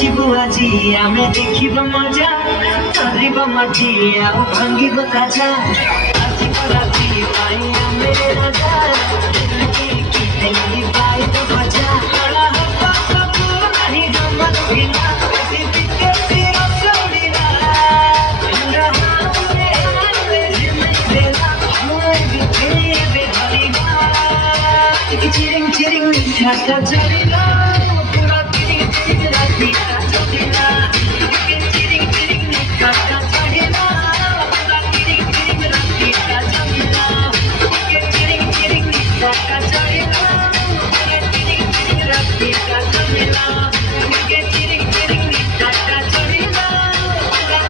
नाचिबु आजी आमे देखिबो मजा करिबो माटी आउ भांगिबो ताजा आजी राती पाई आमे राजा की तेली बाई तो बजा बड़ा हवा सब नहीं जमन बिना ऐसी बिके तेरा सोडीना रहा रे जिमेला मोय बिके बेहरीना चिरिंग चिरिंग छाता चढ़ीला पूरा चिरिंग चिरिंग राती का चढ़ीला चिरिंग चिरिंग छाता चढ़ीला पूरा चिरिंग चिरिंग राती का चढ़ीला चिरिंग चिरिंग छाता चढ़ीला पूरा चिरिंग चिरिंग राती का चढ़ीला